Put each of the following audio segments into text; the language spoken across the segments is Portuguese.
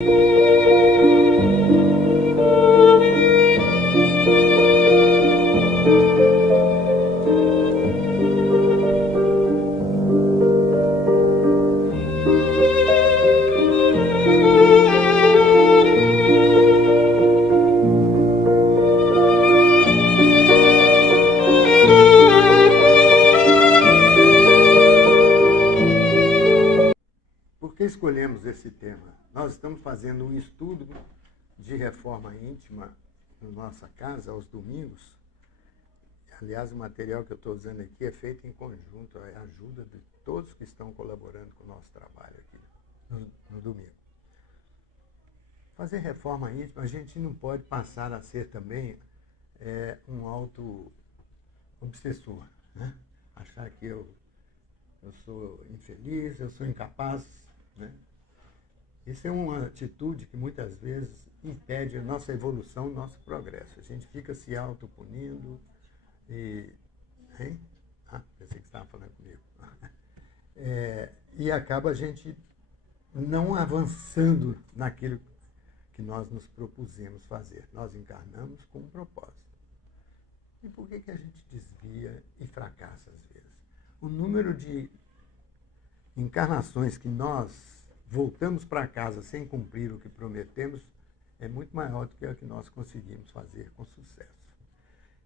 Por que escolhemos esse tema? Nós estamos fazendo um estudo de reforma íntima na nossa casa, aos domingos. Aliás, o material que eu estou usando aqui é feito em conjunto, é a ajuda de todos que estão colaborando com o nosso trabalho aqui no domingo. Fazer reforma íntima, a gente não pode passar a ser também um auto-obsessor, né? Achar que eu sou infeliz, eu sou incapaz, né? Isso é uma atitude que muitas vezes impede a nossa evolução, o nosso progresso. A gente fica se autopunindo e... Hein? Pensei que você estava falando comigo. E acaba a gente não avançando naquilo que nós nos propusemos fazer. Nós encarnamos com um propósito. E por que a gente desvia e fracassa às vezes? O número de encarnações que nós voltamos para casa sem cumprir o que prometemos é muito maior do que a que nós conseguimos fazer com sucesso.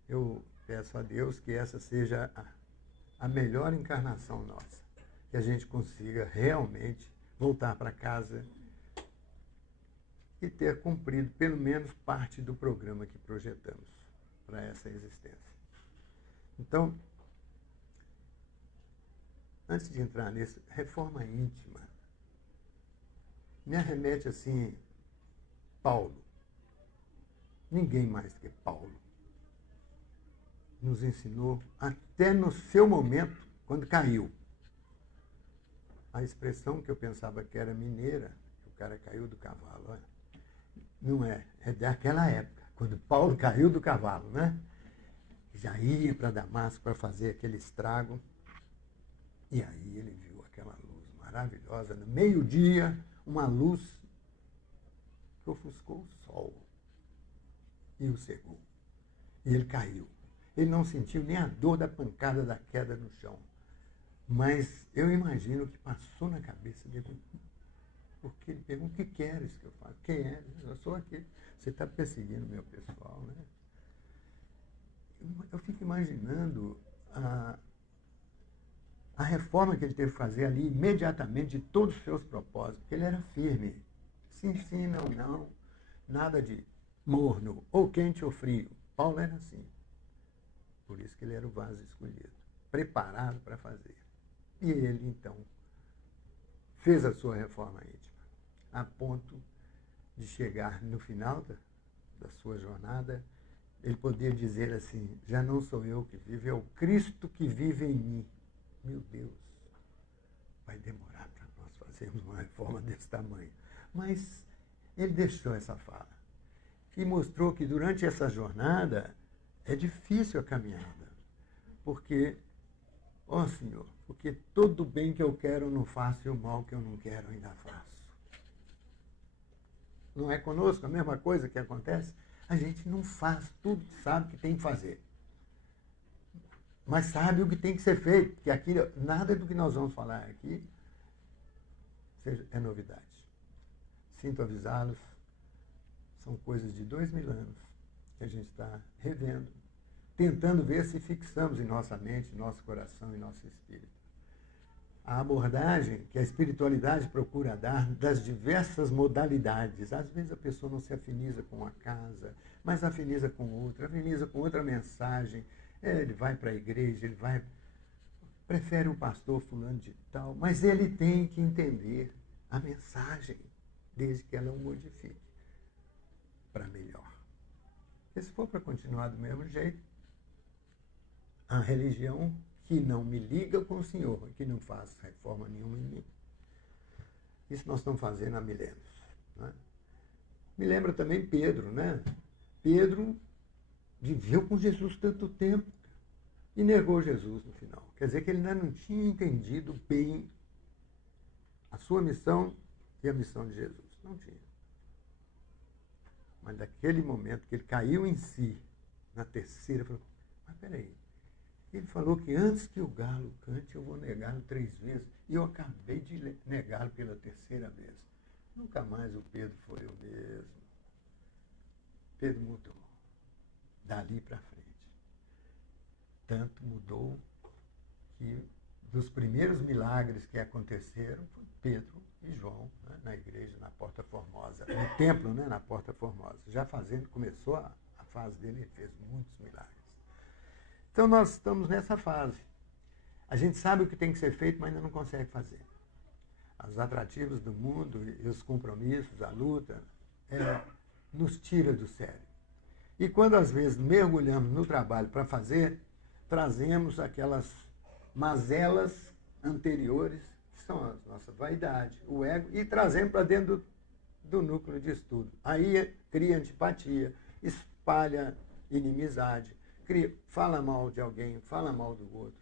Eu peço a Deus que essa seja a melhor encarnação nossa, que a gente consiga realmente voltar para casa e ter cumprido pelo menos parte do programa que projetamos para essa existência. Então, antes de entrar nisso, reforma íntima me arremete assim, Paulo. Ninguém mais que Paulo nos ensinou, até no seu momento, quando caiu. A expressão que eu pensava que era mineira, que o cara caiu do cavalo, não é daquela época, quando Paulo caiu do cavalo, né? Já ia para Damasco para fazer aquele estrago. E aí ele viu aquela luz maravilhosa, no meio-dia, uma luz que ofuscou o sol e o cegou. E ele caiu. Ele não sentiu nem a dor da pancada da queda no chão. Mas eu imagino que passou na cabeça dele, porque ele perguntou: o que queres que eu faça? Quem é? Eu sou aqui. Você está perseguindo o meu pessoal, né? Eu fico imaginando a reforma que ele teve que fazer ali imediatamente de todos os seus propósitos, porque ele era firme. Sim, sim, não, não. Nada de morno, ou quente ou frio. Paulo era assim. Por isso que ele era o vaso escolhido, preparado para fazer. E ele, então, fez a sua reforma íntima, a ponto de chegar no final da sua jornada, ele poder dizer assim: já não sou eu que vivo, é o Cristo que vive em mim. Meu Deus, vai demorar para nós fazermos uma reforma desse tamanho. Mas ele deixou essa fala e mostrou que durante essa jornada é difícil a caminhada. Porque, ó Senhor, porque todo o bem que eu quero eu não faço e o mal que eu não quero ainda faço. Não é conosco a mesma coisa que acontece? A gente não faz tudo que sabe que tem que fazer. Mas sabe o que tem que ser feito, que aquilo, nada do que nós vamos falar aqui é novidade. Sinto avisá-los, são coisas de 2000 anos que a gente está revendo, tentando ver se fixamos em nossa mente, nosso coração e nosso espírito. A abordagem que a espiritualidade procura dar das diversas modalidades. Às vezes a pessoa não se afiniza com uma casa, mas afiniza com outra mensagem. Ele vai para a igreja, prefere um pastor fulano de tal, mas ele tem que entender a mensagem, desde que ela o modifique para melhor. Porque se for para continuar do mesmo jeito, a religião que não me liga com o Senhor, que não faz reforma nenhuma em mim. Isso nós estamos fazendo há milênios. Né? Me lembra também Pedro, né? Pedro viveu com Jesus tanto tempo e negou Jesus no final. Quer dizer que ele ainda não tinha entendido bem a sua missão e a missão de Jesus. Não tinha. Mas daquele momento que ele caiu em si, na terceira, falou, mas peraí, ele falou que antes que o galo cante, eu vou negá-lo 3 vezes. E eu acabei de negá-lo pela terceira vez. Nunca mais o Pedro foi o mesmo. Pedro mudou. Dali para frente. Tanto mudou que dos primeiros milagres que aconteceram foi Pedro e João, né, na igreja, na Porta Formosa. No templo, né, na Porta Formosa. Já fazendo, começou a fase dele, ele fez muitos milagres. Então nós estamos nessa fase. A gente sabe o que tem que ser feito, mas ainda não consegue fazer. Os atrativos do mundo e os compromissos, a luta, nos tira do sério. E quando às vezes mergulhamos no trabalho para fazer, trazemos aquelas mazelas anteriores, que são a nossa vaidade, o ego, e trazemos para dentro do núcleo de estudo. Aí cria antipatia, espalha inimizade, fala mal de alguém, fala mal do outro.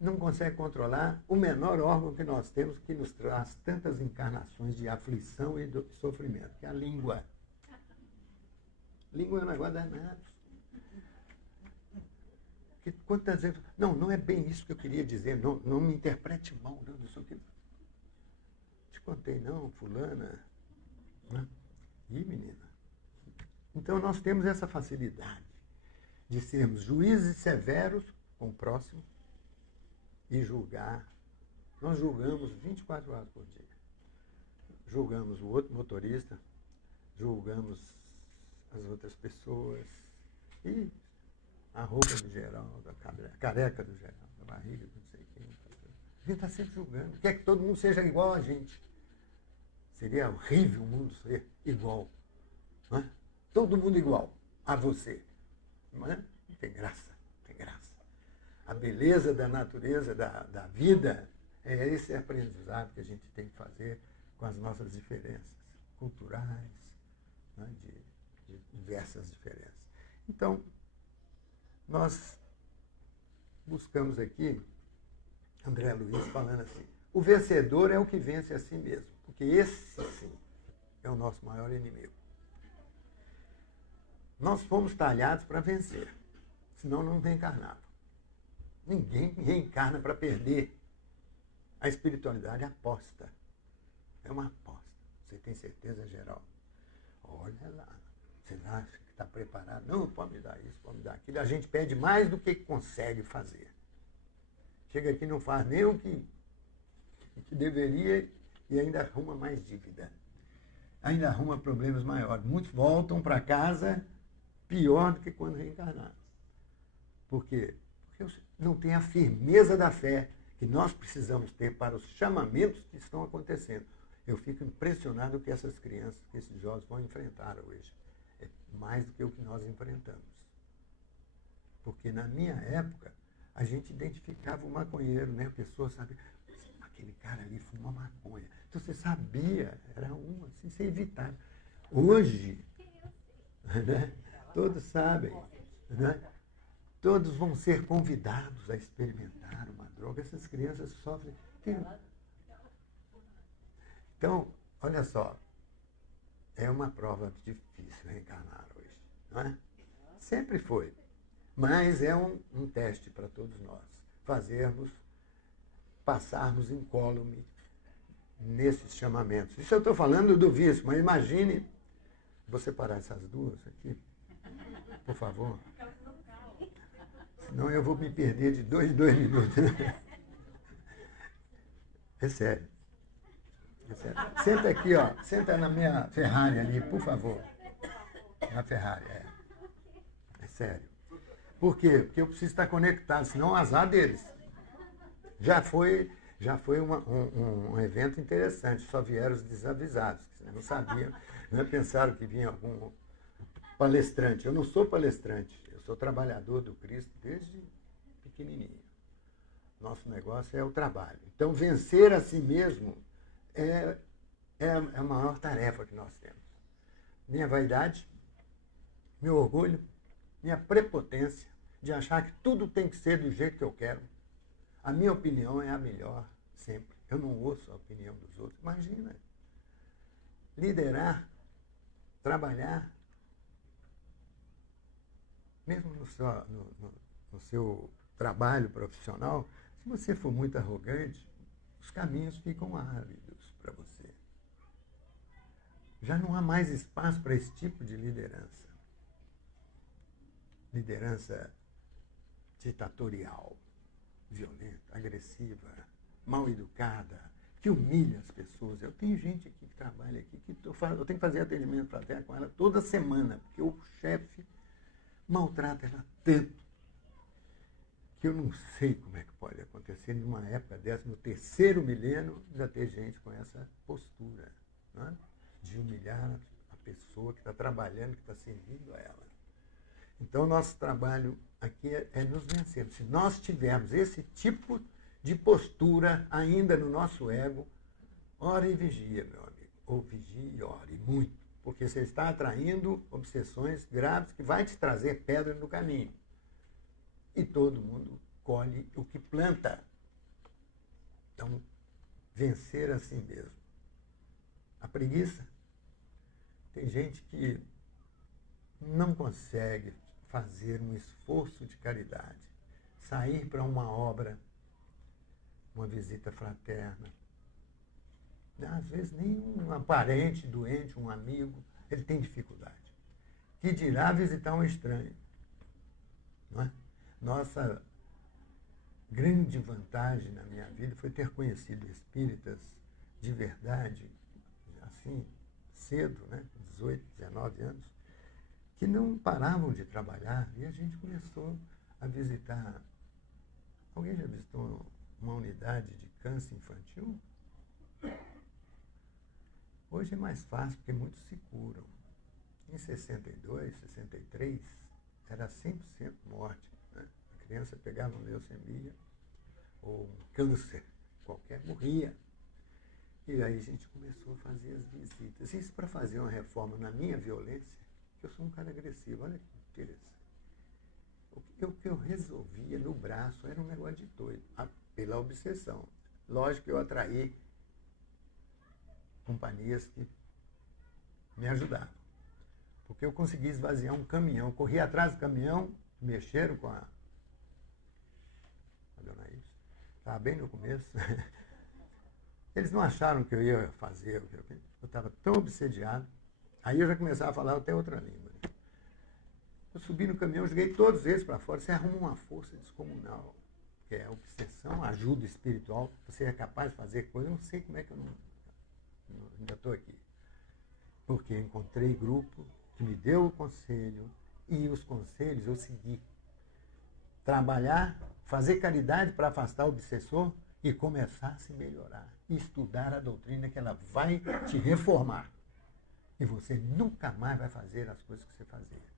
Não consegue controlar o menor órgão que nós temos, que nos traz tantas encarnações de aflição e de sofrimento, que é a língua. Língua é um negócio danado. Que quantas vezes... Não é bem isso que eu queria dizer, não me interprete mal, não sei o que. Te contei, não, fulana. Né? Ih, menina. Então nós temos essa facilidade de sermos juízes severos com o próximo, e julgar. Nós julgamos 24 horas por dia. Julgamos o outro motorista, julgamos as outras pessoas, e a roupa do Geraldo, a careca do Geraldo, a barriga do não sei quem. A gente está sempre julgando. Quer que todo mundo seja igual a gente. Seria horrível o mundo ser igual. Não é? Todo mundo igual a você. Não é? Tem graça, tem graça. A beleza da natureza, da vida, é esse aprendizado que a gente tem que fazer com as nossas diferenças culturais, né, de diversas diferenças. Então, nós buscamos aqui, André Luiz falando assim, o vencedor é o que vence a si mesmo, porque esse, sim, é o nosso maior inimigo. Nós fomos talhados para vencer, senão não reencarnava. Ninguém reencarna para perder. A espiritualidade é aposta. É uma aposta. Você tem certeza, Geraldo? Olha lá. Você acha que está preparado? Não, pode me dar isso, pode me dar aquilo. A gente pede mais do que consegue fazer. Chega aqui e não faz nem o que deveria e ainda arruma mais dívida. Ainda arruma problemas maiores. Muitos voltam para casa pior do que quando reencarnaram. Por quê? Porque não tem a firmeza da fé que nós precisamos ter para os chamamentos que estão acontecendo. Eu fico impressionado com que essas crianças, que esses jovens vão enfrentar hoje. É mais do que o que nós enfrentamos. Porque na minha época, a gente identificava o maconheiro, né? A pessoa sabia, aquele cara ali fuma maconha. Então você sabia, era um, assim, você evitava. Hoje, né? Todos sabem, né? Todos vão ser convidados a experimentar uma droga. Essas crianças sofrem. Então, olha só, é uma prova difícil reencarnar hoje, não é? Sempre foi. Mas é um teste para todos nós. Passarmos incólume nesses chamamentos. Isso eu estou falando do vício, mas imagine, vou separar essas duas aqui, por favor. Senão eu vou me perder de 2 minutos. É sério. É sério. Senta aqui, ó. Senta na minha Ferrari ali, por favor. Na Ferrari, é sério. Por quê? Porque eu preciso estar conectado, senão o azar deles. Já foi um evento interessante, só vieram os desavisados, que não sabiam, né? Pensaram que vinha algum palestrante. Eu não sou palestrante, eu sou trabalhador do Cristo desde pequenininho. Nosso negócio é o trabalho. Então, vencer a si mesmo é a maior tarefa que nós temos. Minha vaidade, meu orgulho, minha prepotência de achar que tudo tem que ser do jeito que eu quero. A minha opinião é a melhor sempre. Eu não ouço a opinião dos outros. Imagina, liderar trabalhar, mesmo no seu trabalho profissional, se você for muito arrogante, os caminhos ficam áridos para você. Já não há mais espaço para esse tipo de liderança. Liderança ditatorial, violenta, agressiva, mal educada, que humilha as pessoas. Eu tenho gente aqui que trabalha aqui, que eu tenho que fazer atendimento fraterno com ela toda semana, porque o chefe maltrata ela tanto que eu não sei como é que pode acontecer numa época dessa, no terceiro milênio, ainda ter gente com essa postura, não é? De humilhar a pessoa que está trabalhando, que está servindo a ela. Então, nosso trabalho aqui é nos vencer. Se nós tivermos esse tipo de postura ainda no nosso ego, ora e vigia, meu amigo. Ou vigie e ore muito. Porque você está atraindo obsessões graves que vai te trazer pedra no caminho. E todo mundo colhe o que planta. Então, vencer a si mesmo. A preguiça. Tem gente que não consegue fazer um esforço de caridade, sair para uma obra, uma visita fraterna. Às vezes nem um parente doente, um amigo, ele tem dificuldade. Que dirá visitar um estranho? Não é? Nossa grande vantagem na minha vida foi ter conhecido espíritas de verdade, assim, cedo, né? 18, 19 anos, que não paravam de trabalhar, e a gente começou a visitar. Alguém já visitou uma unidade de câncer infantil? Hoje é mais fácil, porque muitos se curam. Em 62, 63, era 100% morte, né? A criança pegava uma leucemia ou um câncer qualquer, morria. E aí a gente começou a fazer as visitas. Isso para fazer uma reforma na minha violência, que eu sou um cara agressivo, olha que interessante. O que eu resolvia no braço era um negócio de doido, pela obsessão. Lógico que eu atraí companhias que me ajudavam. Porque eu consegui esvaziar um caminhão. Eu corri atrás do caminhão, mexeram com a dona Ives. Estava bem no começo. Eles não acharam que eu ia fazer. Eu estava tão obsediado. Aí eu já começava a falar até outra língua. Eu subi no caminhão, joguei todos eles para fora. Você arruma uma força descomunal, que é a obsessão, a ajuda espiritual. Você é capaz de fazer coisas. Eu não sei como é que eu ainda estou aqui. Porque encontrei grupo que me deu o conselho e os conselhos eu segui. Trabalhar, fazer caridade para afastar o obsessor e começar a se melhorar. E estudar a doutrina que ela vai te reformar. E você nunca mais vai fazer as coisas que você fazia.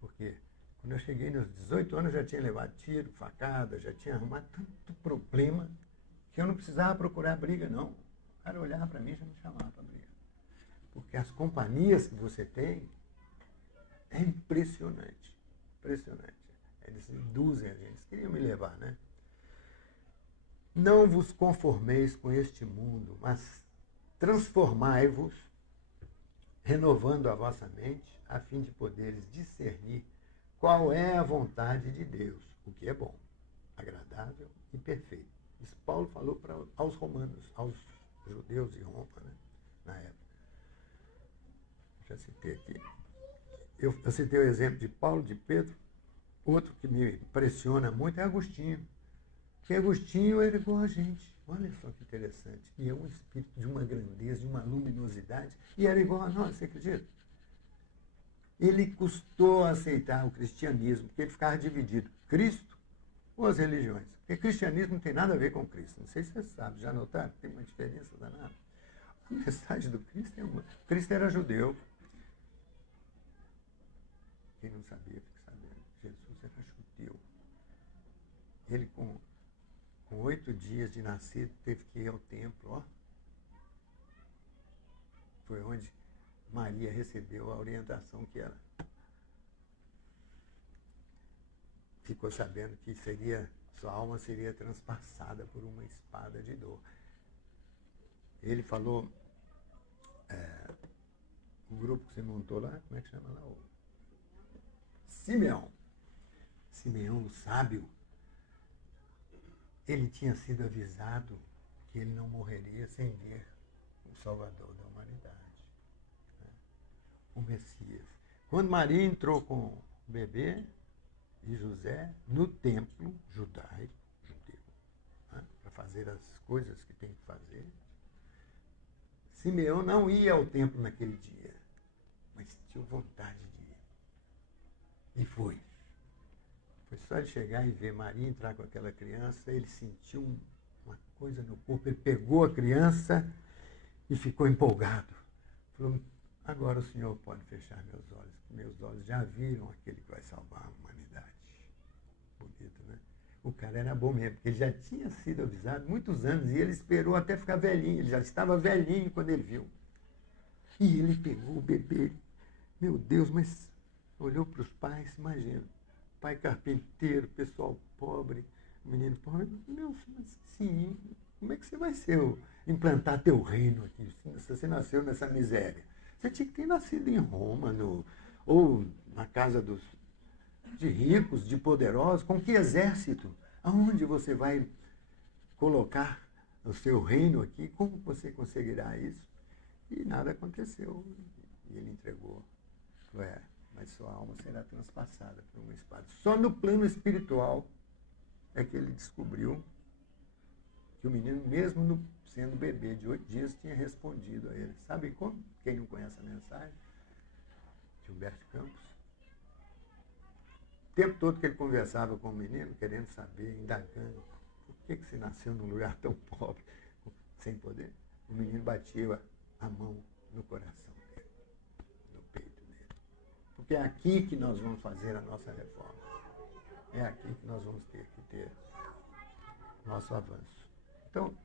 Porque quando eu cheguei nos 18 anos, eu já tinha levado tiro, facada, já tinha arrumado tanto problema que eu não precisava procurar briga, não. O cara olhava para mim e já me chamava para briga. Porque as companhias que você tem é impressionante. Impressionante. Eles induzem a gente. Eles queriam me levar, né? Não vos conformeis com este mundo, mas transformai-vos, renovando a vossa mente, a fim de poderes discernir qual é a vontade de Deus, o que é bom, agradável e perfeito. Isso Paulo falou aos romanos, aos judeus de Roma, né, na época. Já citei aqui. Eu citei o exemplo de Paulo, de Pedro. Outro que me impressiona muito é Agostinho. Porque Agostinho era igual a gente. Olha só que interessante. E é um espírito de uma grandeza, de uma luminosidade. E era igual a nós, você acredita? Ele custou aceitar o cristianismo, porque ele ficava dividido. Cristo ou as religiões? Porque cristianismo não tem nada a ver com Cristo. Não sei se você sabe, já notaram? Tem uma diferença danada. A mensagem do Cristo é uma. Cristo era judeu. Quem não sabia, fica sabendo. Jesus era judeu. Ele, com 8 dias de nascido, teve que ir ao templo. Ó. Foi onde Maria recebeu a orientação que ela ficou sabendo que sua alma seria transpassada por uma espada de dor. Ele falou, grupo que você montou lá, como é que chama lá? O Simeão. Simeão, o sábio, ele tinha sido avisado que ele não morreria sem ver o Salvador da humanidade, né? O Messias. Quando Maria entrou com o bebê e José no templo judaico, judeu, né, para fazer as coisas que tem que fazer, Simeão não ia ao templo naquele dia, mas tinha vontade de ir. E foi. Foi só ele chegar e ver Maria entrar com aquela criança, ele sentiu uma coisa no corpo, ele pegou a criança e ficou empolgado. Falou, agora o Senhor pode fechar meus olhos já viram aquele que vai salvar a humanidade. Bonito, né? O cara era bom mesmo, porque ele já tinha sido avisado muitos anos, e ele esperou até ficar velhinho, ele já estava velhinho quando ele viu. E ele pegou o bebê, meu Deus, mas olhou para os pais, imagina, pai carpinteiro, pessoal pobre, menino pobre, meu, sim, como é que você vai implantar teu reino aqui, se você nasceu nessa miséria? Você tinha que ter nascido em Roma, ou na casa de ricos, de poderosos, com que exército? Aonde você vai colocar o seu reino aqui? Como você conseguirá isso? E nada aconteceu. E ele entregou. Falou, mas sua alma será transpassada por uma espada. Só no plano espiritual é que ele descobriu que o menino, mesmo sendo bebê de 8 dias, tinha respondido a ele. Sabe como? Quem não conhece a mensagem? De Humberto Campos. O tempo todo que ele conversava com o menino, querendo saber, indagando, por que você nasceu num lugar tão pobre, sem poder? O menino batia a mão no coração dele, no peito dele. Porque é aqui que nós vamos fazer a nossa reforma. É aqui que nós vamos ter que ter nosso avanço. Então,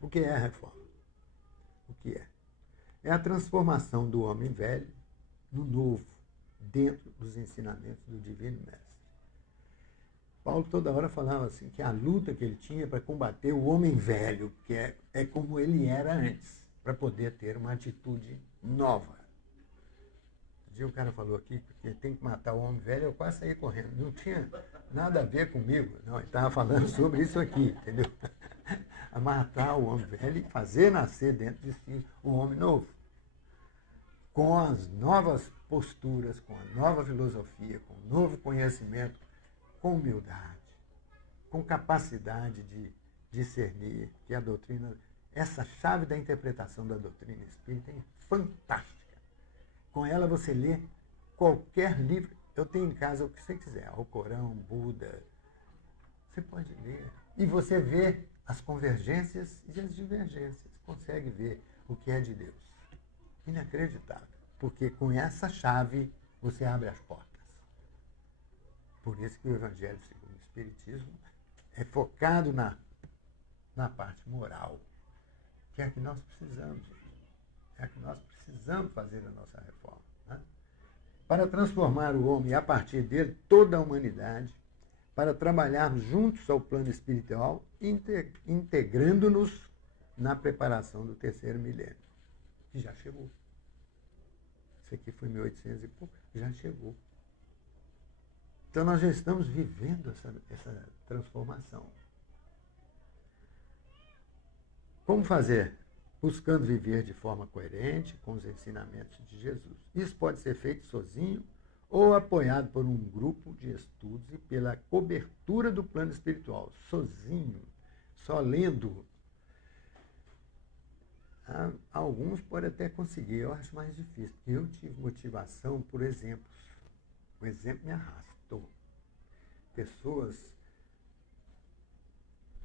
o que é a reforma? O que é? É a transformação do homem velho no novo, dentro dos ensinamentos do Divino Mestre. Paulo toda hora falava assim, que a luta que ele tinha para combater o homem velho, que é como ele era antes, para poder ter uma atitude nova. Um dia o cara falou aqui que tem que matar o homem velho, eu quase saí correndo. Não tinha nada a ver comigo. Não, ele estava falando sobre isso aqui, entendeu? A matar o homem velho e fazer nascer dentro de si um homem novo. Com as novas posturas, com a nova filosofia, com o novo conhecimento, com humildade, com capacidade de discernir que a doutrina, essa chave da interpretação da doutrina espírita é fantástica. Com ela você lê qualquer livro. Eu tenho em casa o que você quiser, o Corão, Buda. Você pode ler. E você vê as convergências e as divergências. Consegue ver o que é de Deus. Inacreditável. Porque com essa chave você abre as portas. Por isso que o Evangelho segundo o Espiritismo é focado na parte moral, que é a que nós precisamos. É a que nós precisamos fazer a nossa reforma. Né? Para transformar o homem e, a partir dele, toda a humanidade, para trabalharmos juntos ao plano espiritual, integrando-nos na preparação do terceiro milênio, que já chegou. Isso aqui foi 1800 e pouco, já chegou. Então nós já estamos vivendo essa transformação. Como fazer? Buscando viver de forma coerente com os ensinamentos de Jesus. Isso pode ser feito sozinho ou apoiado por um grupo de estudos e pela cobertura do plano espiritual. Sozinho, só lendo. Alguns podem até conseguir, eu acho mais difícil. Eu tive motivação por exemplos. O exemplo me arrastou. Pessoas,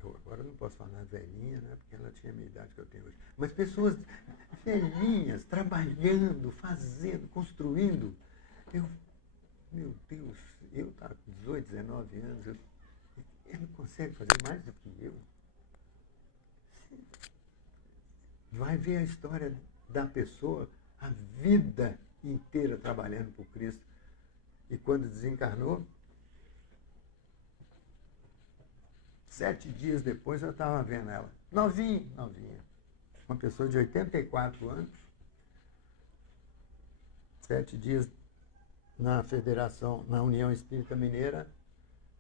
eu agora não posso falar velhinha, né, porque ela tinha a minha idade que eu tenho hoje, mas pessoas velhinhas, trabalhando, fazendo, construindo. Meu Deus, eu estava com 18, 19 anos, ele consegue fazer mais do que eu. Vai ver a história da pessoa, a vida inteira trabalhando por Cristo. E quando desencarnou, 7 dias depois eu estava vendo ela. Novinha. Uma pessoa de 84 anos, 7 dias na Federação, na União Espírita Mineira,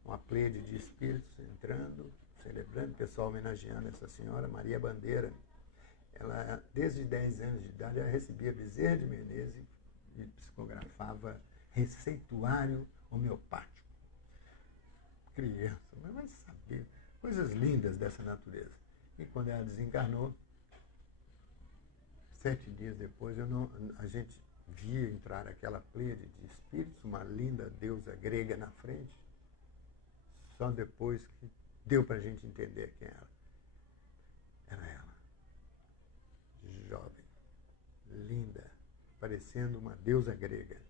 uma pleiade de espíritos entrando, celebrando, o pessoal homenageando essa senhora, Maria Bandeira. Ela, desde 10 anos de idade, ela recebia Bezerra de Menezes e psicografava receituário homeopático. Criança, mas vai saber, coisas lindas dessa natureza. E quando ela desencarnou, 7 dias depois, a gente via entrar aquela pleiade de espíritos, uma linda deusa grega na frente, só depois que deu para a gente entender quem era. Era ela, jovem, linda, parecendo uma deusa grega.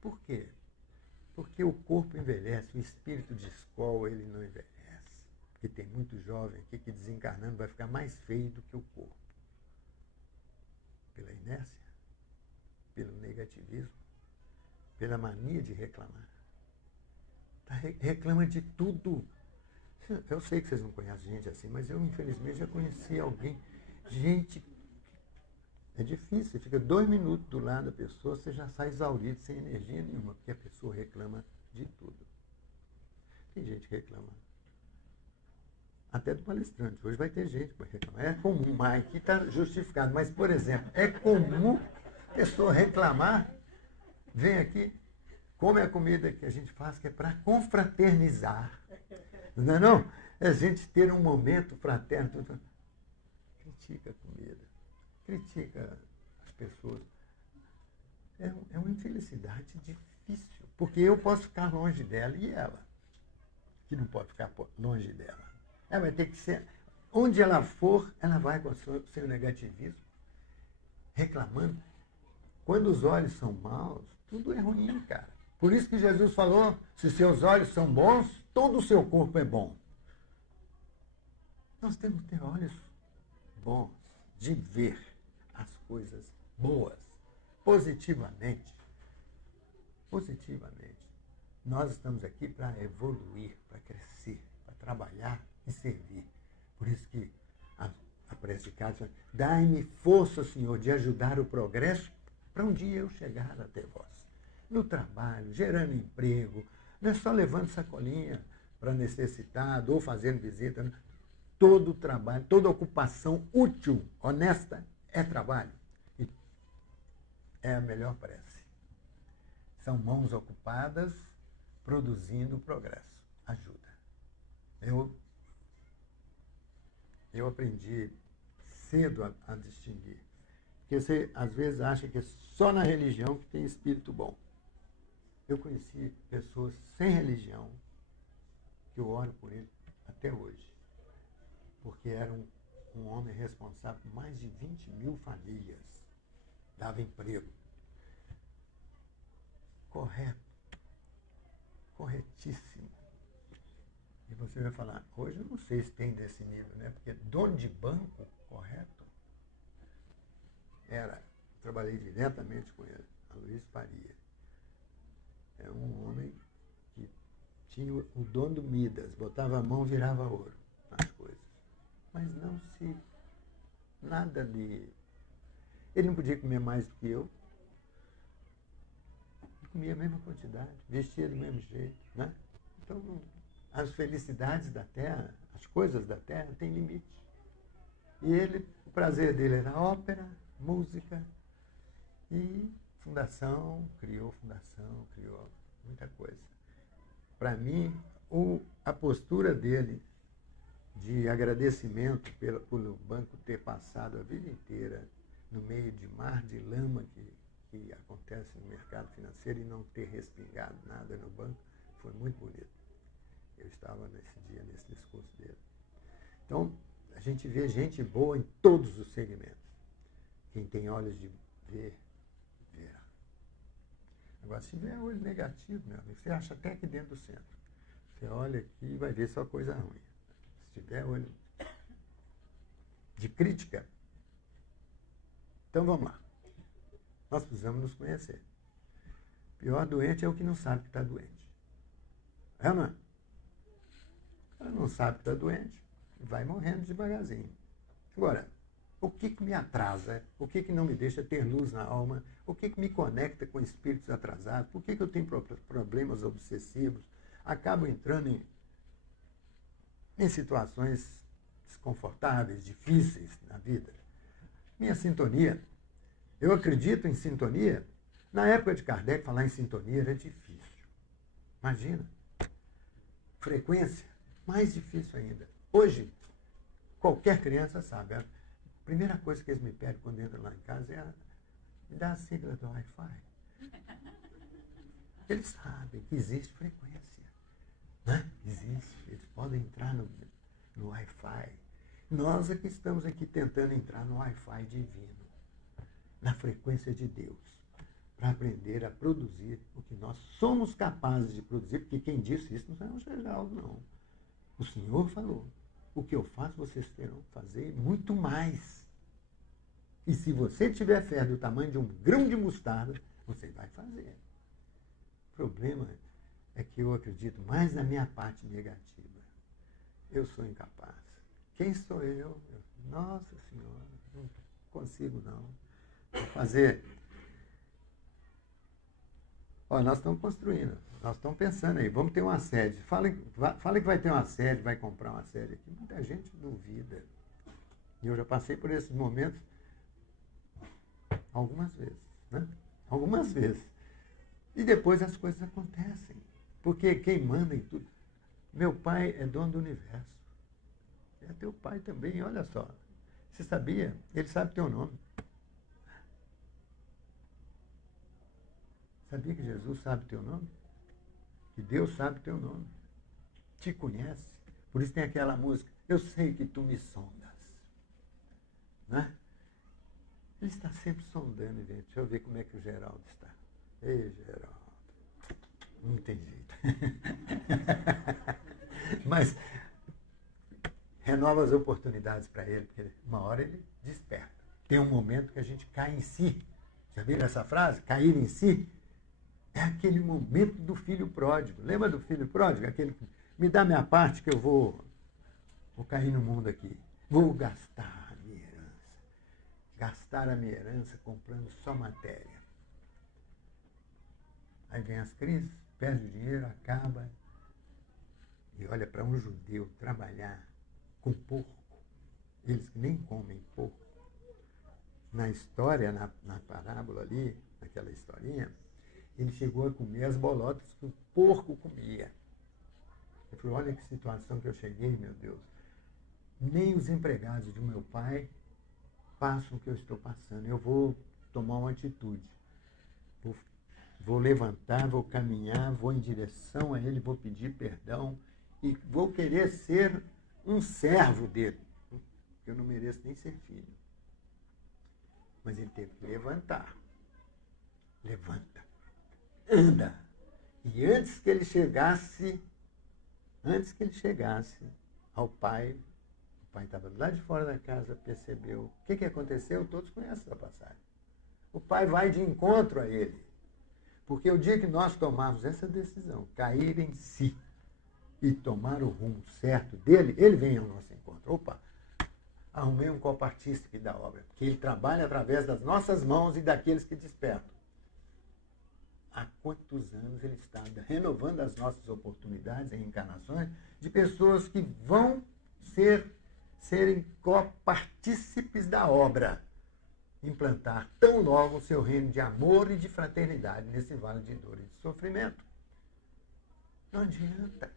Por quê? Porque o corpo envelhece, o espírito de escola ele não envelhece. Porque tem muito jovem aqui que desencarnando vai ficar mais feio do que o corpo. Pela inércia, pelo negativismo, pela mania de reclamar. Reclama de tudo. Eu sei que vocês não conhecem gente assim, mas eu, infelizmente, já conheci alguém. Gente, é difícil. Você fica 2 minutos do lado da pessoa, você já sai exaurido, sem energia nenhuma, porque a pessoa reclama de tudo. Tem gente que reclama. Até do palestrante. Hoje vai ter gente que vai reclamar. É comum, mas aqui está justificado. Mas, por exemplo, é comum a pessoa reclamar, vem aqui, come a comida que a gente faz, que é para confraternizar. Não é não? É a gente ter um momento fraterno. Tudo. Critica a comida. Critica as pessoas. É uma infelicidade difícil. Porque eu posso ficar longe dela e ela, que não pode ficar longe dela. Ela vai ter que ser... Onde ela for, ela vai com o seu negativismo, reclamando. Quando os olhos são maus, tudo é ruim, cara. Por isso que Jesus falou, se seus olhos são bons, todo o seu corpo é bom. Nós temos que ter olhos bons, de ver as coisas boas, positivamente. Positivamente. Nós estamos aqui para evoluir, para crescer, para trabalhar e servir. Por isso que a prece de Cássio, dai-me força, Senhor, de ajudar o progresso para um dia eu chegar até vós. No trabalho, gerando emprego, não é só levando sacolinha para necessitado ou fazendo visita. Não. Todo trabalho, toda ocupação útil, honesta, é trabalho. E é a melhor prece. São mãos ocupadas produzindo progresso. Ajuda. Eu aprendi cedo a distinguir. Porque você, às vezes, acha que é só na religião que tem espírito bom. Eu conheci pessoas sem religião, que eu oro por ele até hoje. Porque era um homem responsável por mais de 20 mil famílias. Dava emprego. Correto. Corretíssimo. E você vai falar, hoje eu não sei se tem desse nível, né? Porque dono de banco, correto? Trabalhei diretamente com ele, Aloysio Faria. É um homem que tinha o dom do Midas, botava a mão, virava ouro nas coisas. Mas nada de... Ele não podia comer mais do que eu. Ele comia a mesma quantidade, vestia do mesmo jeito, né? Então, as felicidades da terra, as coisas da terra têm limite. E ele, o prazer dele era ópera, música e fundação, criou muita coisa. Para mim, a postura dele de agradecimento pelo banco ter passado a vida inteira no meio de mar de lama que acontece no mercado financeiro e não ter respingado nada no banco, foi muito bonito. Eu estava nesse dia, nesse discurso dele. Então, a gente vê gente boa em todos os segmentos. Quem tem olhos de ver, verá. Agora, se tiver olho negativo, meu amigo, você acha até aqui dentro do centro. Você olha aqui e vai ver só coisa ruim. Se tiver olho de crítica, então vamos lá. Nós precisamos nos conhecer. O pior doente é o que não sabe que está doente. É ou não é? Ela não sabe que está doente, vai morrendo devagarzinho. Agora, O que me atrasa? O que não me deixa ter luz na alma? O que me conecta com espíritos atrasados? Por que eu tenho problemas obsessivos? Acabo entrando em situações desconfortáveis, difíceis na vida. Minha sintonia. Eu acredito em sintonia. Na época de Kardec, falar em sintonia era difícil. Imagina. Frequência, mais difícil ainda. Hoje, qualquer criança sabe. A primeira coisa que eles me pedem quando entram lá em casa é me dar a sigla do Wi-Fi. Eles sabem que existe frequência. Né? Existe. Eles podem entrar no Wi-Fi. Nós é que estamos aqui tentando entrar no Wi-Fi divino, na frequência de Deus, para aprender a produzir o que nós somos capazes de produzir, porque quem disse isso não é um Geraldo, não. O Senhor falou, o que eu faço, vocês terão que fazer muito mais. E se você tiver fé do tamanho de um grão de mostarda, você vai fazer. O problema é que eu acredito mais na minha parte negativa. Eu sou incapaz. Quem sou eu? Nossa Senhora, não consigo não. Vou fazer. Olha, nós estamos construindo, nós estamos pensando aí, vamos ter uma sede. Fala que vai ter uma sede, vai comprar uma sede aqui. Muita gente duvida. E eu já passei por esses momentos algumas vezes, né? Algumas vezes. E depois as coisas acontecem. Porque quem manda em tudo. Meu pai é dono do universo. É teu pai também, olha só. Você sabia? Ele sabe teu nome. Sabia que Jesus sabe teu nome? Que Deus sabe teu nome. Te conhece. Por isso tem aquela música, eu sei que tu me sondas. Né? Ele está sempre sondando, gente. Deixa eu ver como é que o Geraldo está. Ei, Geraldo. Não tem jeito. Mas renova as oportunidades para ele, porque uma hora ele desperta. Tem um momento que a gente cai em si. Já viram essa frase? Cair em si? É aquele momento do filho pródigo. Lembra do filho pródigo? Aquele que me dá minha parte que eu vou cair no mundo aqui. Vou gastar a minha herança. Gastar a minha herança comprando só matéria. Aí vem as crises, perde o dinheiro, acaba. E olha para um judeu trabalhar com porco. Eles que nem comem porco. Na história, na parábola ali, naquela historinha, ele chegou a comer as bolotas que o porco comia. Ele falou, olha que situação que eu cheguei, meu Deus. Nem os empregados do meu pai passam o que eu estou passando. Eu vou tomar uma atitude. Vou levantar, vou caminhar, vou em direção a ele, vou pedir perdão e vou querer ser um servo dele. Eu não mereço nem ser filho. Mas ele teve que levantar. Levanta. Anda. E antes que ele chegasse ao pai, o pai estava lá de fora da casa, percebeu. O que aconteceu? Todos conhecem a passagem. O pai vai de encontro a ele. Porque o dia que nós tomarmos essa decisão, cair em si e tomar o rumo certo dele, ele vem ao nosso encontro. Opa, arrumei um copartista aqui da obra, porque ele trabalha através das nossas mãos e daqueles que despertam. Há quantos anos ele está renovando as nossas oportunidades em encarnações de pessoas que vão serem copartícipes da obra. Implantar tão logo o seu reino de amor e de fraternidade nesse vale de dor e de sofrimento. Não adianta.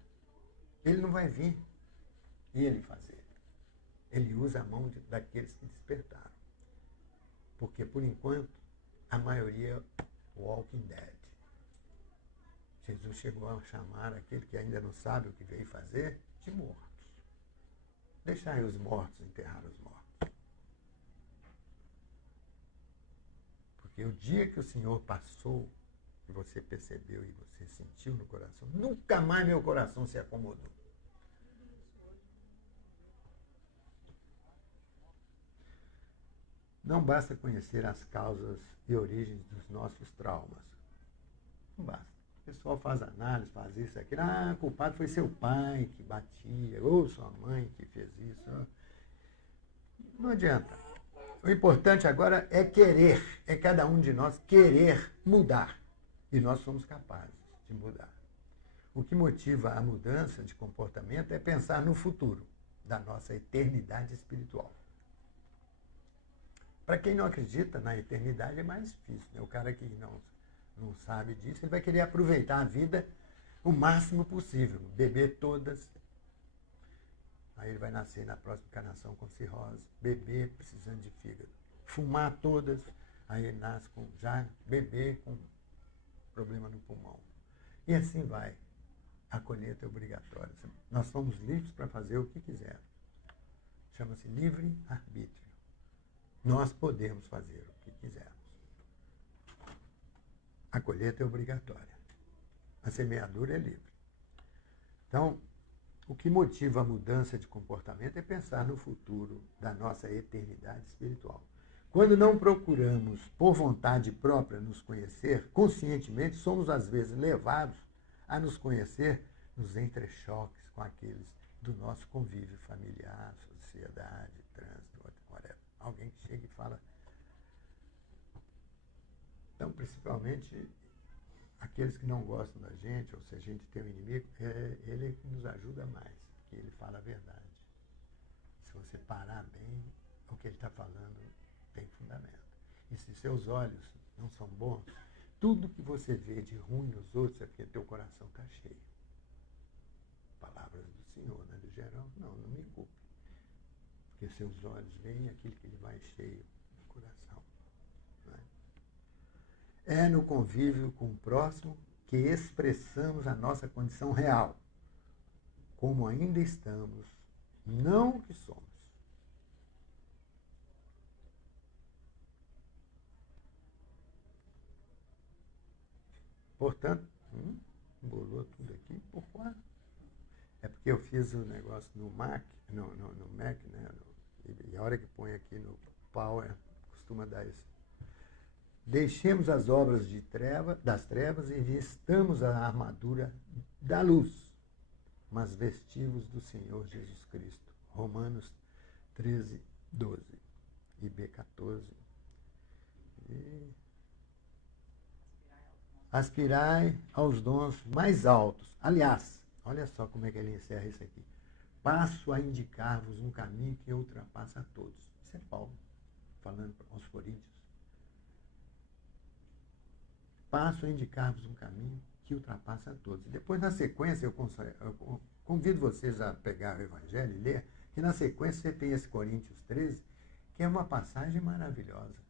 Ele não vai vir ele fazer. Ele usa a mão daqueles que despertaram. Porque, por enquanto, a maioria é walking dead. Jesus chegou a chamar aquele que ainda não sabe o que veio fazer de mortos. Deixai os mortos enterrar os mortos. Porque o dia que o Senhor passou, e você percebeu e você sentiu no coração, nunca mais meu coração se acomodou. Não basta conhecer as causas e origens dos nossos traumas. Não basta. O pessoal faz análise, faz isso, aquilo. Ah, o culpado foi seu pai que batia, ou sua mãe que fez isso. Não adianta. O importante agora é querer, é cada um de nós querer mudar. E nós somos capazes de mudar. O que motiva a mudança de comportamento é pensar no futuro da nossa eternidade espiritual. Para quem não acredita na eternidade é mais difícil, né? O cara que não sabe disso, ele vai querer aproveitar a vida o máximo possível, beber todas. Aí ele vai nascer na próxima encarnação com cirrose, beber precisando de fígado, fumar todas, aí ele nasce com já beber com problema no pulmão. E assim vai. A colheita é obrigatória. Nós somos livres para fazer o que quisermos. Chama-se livre-arbítrio. Nós podemos fazer o que quisermos. A colheita é obrigatória. A semeadura é livre. Então, o que motiva a mudança de comportamento é pensar no futuro da nossa eternidade espiritual. Quando não procuramos, por vontade própria, nos conhecer, conscientemente somos às vezes levados a nos conhecer nos entrechoques com aqueles do nosso convívio familiar, sociedade, trânsito, whatever. Alguém que chega e fala. Então, principalmente, aqueles que não gostam da gente, ou se a gente tem um inimigo, ele que nos ajuda mais, porque ele fala a verdade. Se você parar bem, o que ele está falando tem fundamento. E se seus olhos não são bons, tudo que você vê de ruim nos outros é porque teu coração está cheio. Palavras do Senhor, né? Do geral, não me culpe. Porque seus olhos veem aquilo que ele vai cheio no coração. Né? É no convívio com o próximo que expressamos a nossa condição real, como ainda estamos, não o que somos. Portanto, embolou tudo aqui por quase. É porque eu fiz o negócio no Mac, no Mac, né? E a hora que põe aqui no Power, costuma dar isso. Deixemos as obras das trevas e vestamos a armadura da luz, mas vestivos do Senhor Jesus Cristo. Romanos 13, 12. IB 14. Aspirai aos dons mais altos. Aliás, olha só como é que ele encerra isso aqui. Passo a indicar-vos um caminho que ultrapassa a todos. Isso é Paulo, falando aos Coríntios. Passo a indicar-vos um caminho que ultrapassa a todos. E depois, na sequência, eu convido vocês a pegar o Evangelho e ler, que na sequência você tem esse Coríntios 13, que é uma passagem maravilhosa.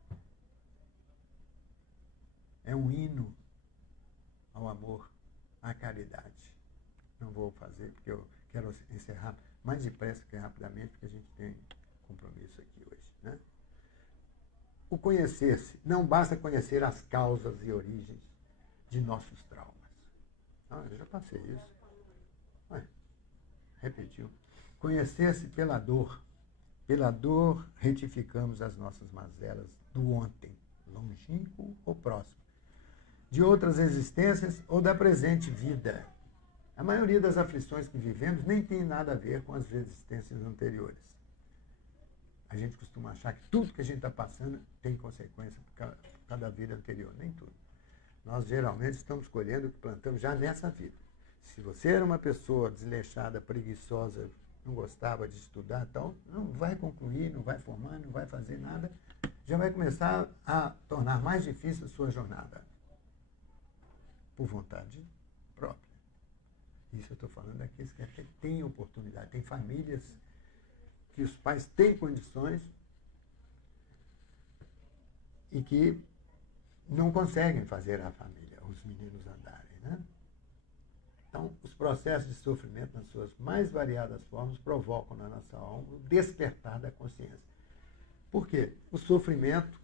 É um hino ao amor, à caridade. Não vou fazer, porque eu quero encerrar mais depressa que rapidamente, porque a gente tem compromisso aqui hoje. Né? O conhecer-se, não basta conhecer as causas e origens de nossos traumas. Eu já passei isso. Repetiu. Conhecer-se pela dor. Pela dor retificamos as nossas mazelas do ontem, longínquo ou próximo, de outras existências ou da presente vida. A maioria das aflições que vivemos nem tem nada a ver com as existências anteriores. A gente costuma achar que tudo que a gente está passando tem consequência por cada vida anterior. Nem tudo. Nós geralmente estamos colhendo o que plantamos já nessa vida. Se você era uma pessoa desleixada, preguiçosa, não gostava de estudar, então não vai concluir, não vai formar, não vai fazer nada, já vai começar a tornar mais difícil a sua jornada. Por vontade própria. Isso eu estou falando daqueles que até têm oportunidade. Tem famílias que os pais têm condições e que não conseguem fazer a família, os meninos andarem. Né? Então, os processos de sofrimento, nas suas mais variadas formas, provocam na nossa alma o despertar da consciência. Por quê? O sofrimento,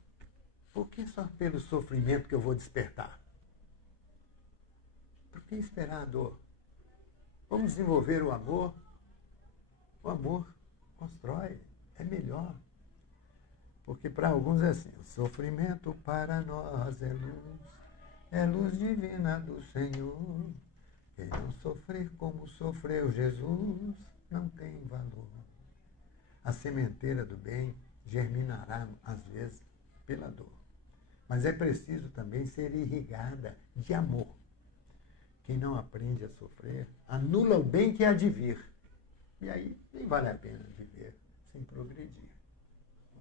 por que só pelo sofrimento que eu vou despertar? Por que esperar a dor? Vamos desenvolver o amor. O amor constrói, é melhor. Porque para alguns é assim, o sofrimento para nós é luz divina do Senhor. Quem não sofrer como sofreu Jesus, não tem valor. A sementeira do bem germinará, às vezes, pela dor. Mas é preciso também ser irrigada de amor. Quem não aprende a sofrer, anula o bem que há de vir. E aí nem vale a pena viver sem progredir.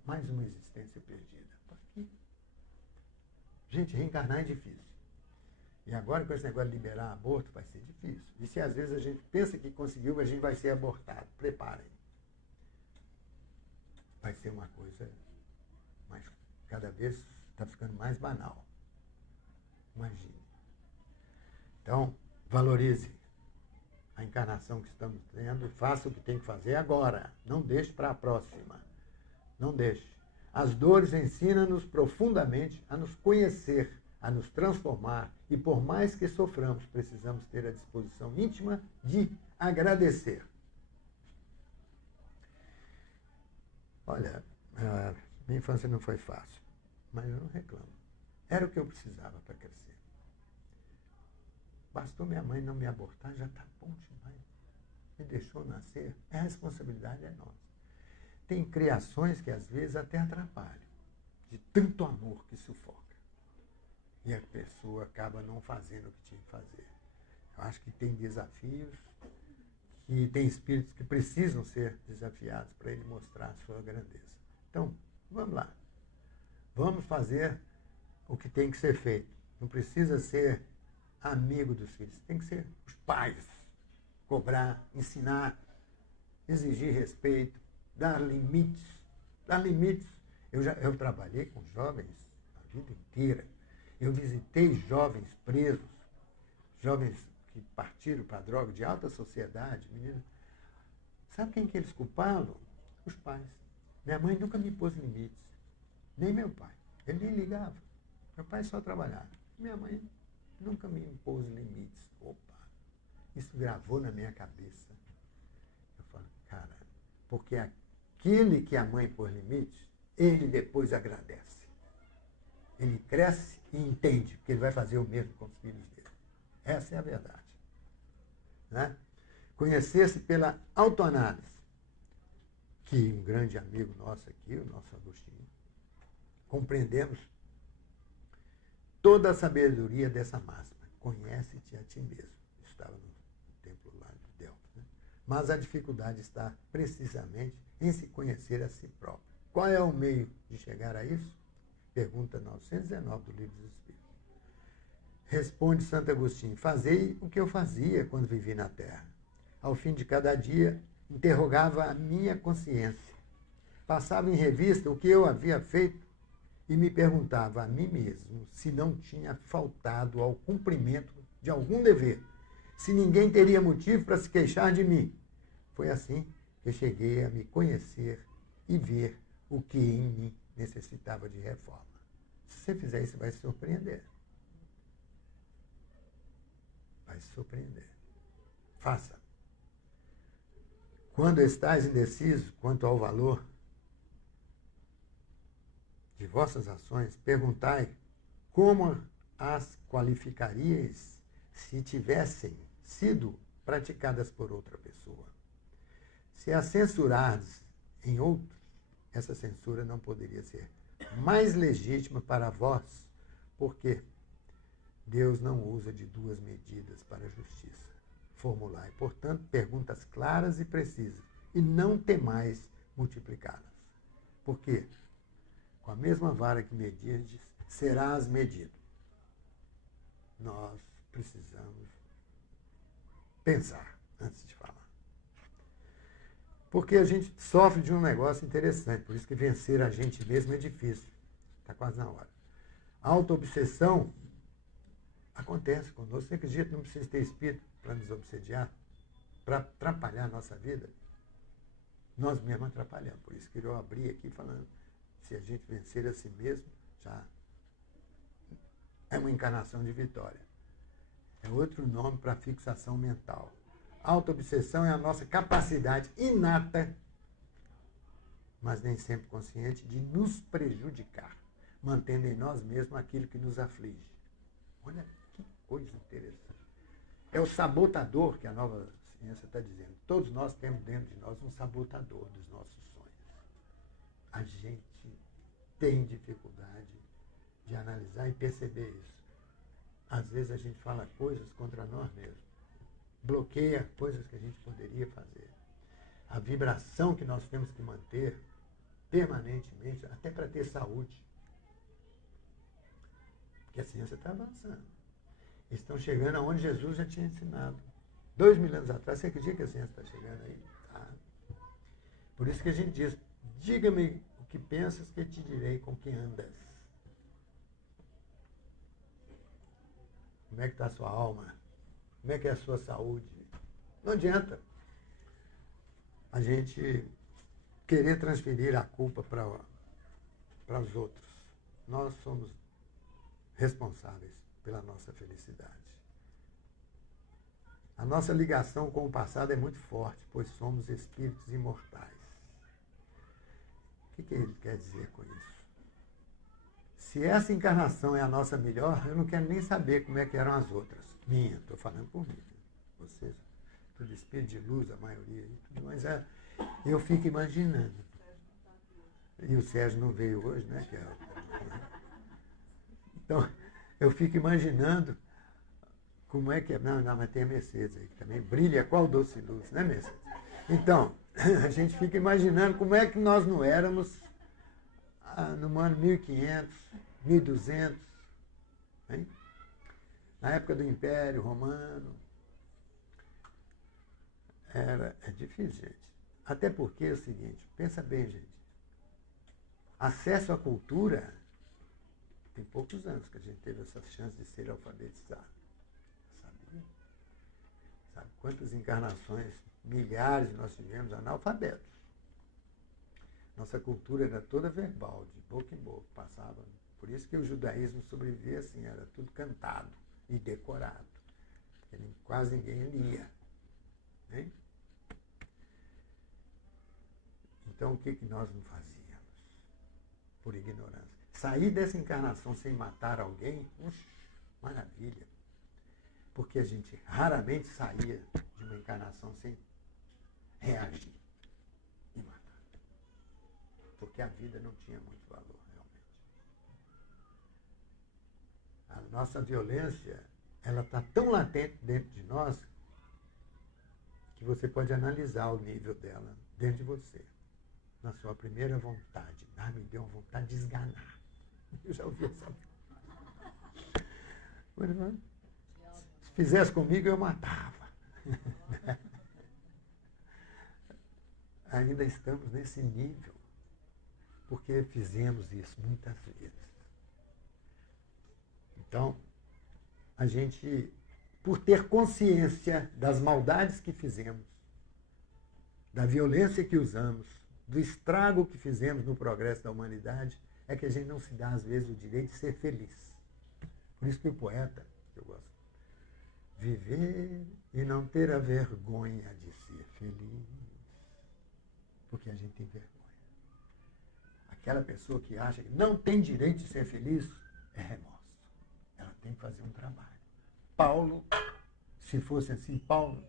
Mais uma existência perdida. Por quê? Gente, reencarnar é difícil. E agora, com esse negócio de liberar aborto, vai ser difícil. E se às vezes a gente pensa que conseguiu, a gente vai ser abortado. Preparem. Vai ser uma coisa, mas cada vez está ficando mais banal. Imagine. Então, valorize a encarnação que estamos tendo e faça o que tem que fazer agora. Não deixe para a próxima. Não deixe. As dores ensinam-nos profundamente a nos conhecer, a nos transformar, e por mais que soframos, precisamos ter a disposição íntima de agradecer. Olha, minha infância não foi fácil, mas eu não reclamo. Era o que eu precisava para crescer. Bastou minha mãe não me abortar, já está bom demais. Me deixou nascer, a responsabilidade é nossa. Tem criações que às vezes até atrapalham, de tanto amor que sufoca. E a pessoa acaba não fazendo o que tinha que fazer. Eu acho que tem desafios, que tem espíritos que precisam ser desafiados para ele mostrar a sua grandeza. Então, vamos lá. Vamos fazer o que tem que ser feito. Não precisa ser amigo dos filhos, tem que ser os pais. Cobrar, ensinar, exigir respeito, dar limites. Dar limites. Eu trabalhei com jovens a vida inteira. Eu visitei jovens presos, jovens que partiram para a droga de alta sociedade, meninos. Sabe quem que eles culpavam? Os pais. Minha mãe nunca me pôs limites, nem meu pai. Ele nem ligava. Meu pai só trabalhava. Minha mãe nunca me impôs limites. Opa, isso gravou na minha cabeça. Eu falo, cara, porque aquele que a mãe pôs limites, ele depois agradece. Ele cresce e entende que ele vai fazer o mesmo com os filhos dele. Essa é a verdade. Né? Conhecer-se pela autoanálise, que um grande amigo nosso aqui, o nosso Agostinho, compreendemos toda a sabedoria dessa máxima. Conhece-te a ti mesmo. Isso estava no templo lá de Delfos. Né? Mas a dificuldade está precisamente em se conhecer a si próprio. Qual é o meio de chegar a isso? Pergunta 919 do Livro dos Espíritos. Responde Santo Agostinho: fazei o que eu fazia quando vivi na Terra. Ao fim de cada dia, interrogava a minha consciência. Passava em revista o que eu havia feito e me perguntava a mim mesmo se não tinha faltado ao cumprimento de algum dever, se ninguém teria motivo para se queixar de mim. Foi assim que cheguei a me conhecer e ver o que em mim necessitava de reforma. Se você fizer isso, vai se surpreender. Vai se surpreender. Faça. Quando estás indeciso quanto ao valor de vossas ações, perguntai como as qualificarias se tivessem sido praticadas por outra pessoa. Se as censurardes em outro, essa censura não poderia ser mais legítima para vós, porque Deus não usa de duas medidas para a justiça. Formulai, portanto, perguntas claras e precisas, e não temais multiplicá-las. Por quê? Com a mesma vara que medirdes, serás medido. Nós precisamos pensar antes de falar. Porque a gente sofre de um negócio interessante, por isso que vencer a gente mesmo é difícil. Está quase na hora. A autoobsessão acontece conosco. Você acredita que não precisa ter espírito para nos obsediar, para atrapalhar a nossa vida? Nós mesmos atrapalhamos. Por isso que eu abri aqui falando, se a gente vencer a si mesmo, já é uma encarnação de vitória. É outro nome para fixação mental. Autoobsessão é a nossa capacidade inata, mas nem sempre consciente, de nos prejudicar, mantendo em nós mesmos aquilo que nos aflige. Olha que coisa interessante. É o sabotador que a nova ciência está dizendo. Todos nós temos dentro de nós um sabotador dos nossos sonhos. A gente tem dificuldade de analisar e perceber isso. Às vezes a gente fala coisas contra nós mesmos. Bloqueia coisas que a gente poderia fazer. A vibração que nós temos que manter permanentemente, até para ter saúde. Porque a ciência está avançando. Eles estão chegando aonde Jesus já tinha ensinado. 2000 anos atrás, você acredita que a ciência está chegando aí? Tá. Por isso que a gente diz, diga-me o que pensas que eu te direi com quem andas. Como é que está a sua alma? Como é que é a sua saúde? Não adianta a gente querer transferir a culpa para os outros. Nós somos responsáveis pela nossa felicidade. A nossa ligação com o passado é muito forte, pois somos espíritos imortais. O que ele quer dizer com isso? Se essa encarnação é a nossa melhor, eu não quero nem saber como é que eram as outras. Minha, estou falando por mim. Vocês, tudo espírito de luz, a maioria, mas eu fico imaginando. E o Sérgio não veio hoje, né? Então, eu fico imaginando como é que é. Não, mas tem a Mercedes aí, que também brilha qual doce luz, né, Mercedes? Então, a gente fica imaginando como é que nós não éramos no ano 1500, 1200, hein? Na época do Império Romano. É difícil, gente. Até porque é o seguinte, pensa bem, gente. Acesso à cultura, tem poucos anos que a gente teve essa chance de ser alfabetizado. Sabia? Sabe quantas encarnações, milhares nós tivemos analfabetos. Nossa cultura era toda verbal, de boca em boca, passava. Por isso que o judaísmo sobrevivia assim, era tudo cantado e decorado. Quase ninguém lia. Hein? Então, o que nós não fazíamos? Por ignorância. Sair dessa encarnação sem matar alguém, maravilha. Porque a gente raramente saía de uma encarnação sem reagir e matar. Porque a vida não tinha muito valor, realmente. A nossa violência, ela está tão latente dentro de nós que você pode analisar o nível dela dentro de você. Na sua primeira vontade. Me deu uma vontade de esganar. Eu já ouvi essa. Se fizesse comigo, eu matava. Ainda estamos nesse nível. Porque fizemos isso muitas vezes. Então, a gente, por ter consciência das maldades que fizemos, da violência que usamos, do estrago que fizemos no progresso da humanidade, é que a gente não se dá, às vezes, o direito de ser feliz. Por isso que o poeta, que eu gosto, viver e não ter a vergonha de ser feliz. Porque a gente tem vergonha. Aquela pessoa que acha que não tem direito de ser feliz, é remorso. Ela tem que fazer um trabalho. Paulo, se fosse assim, Paulo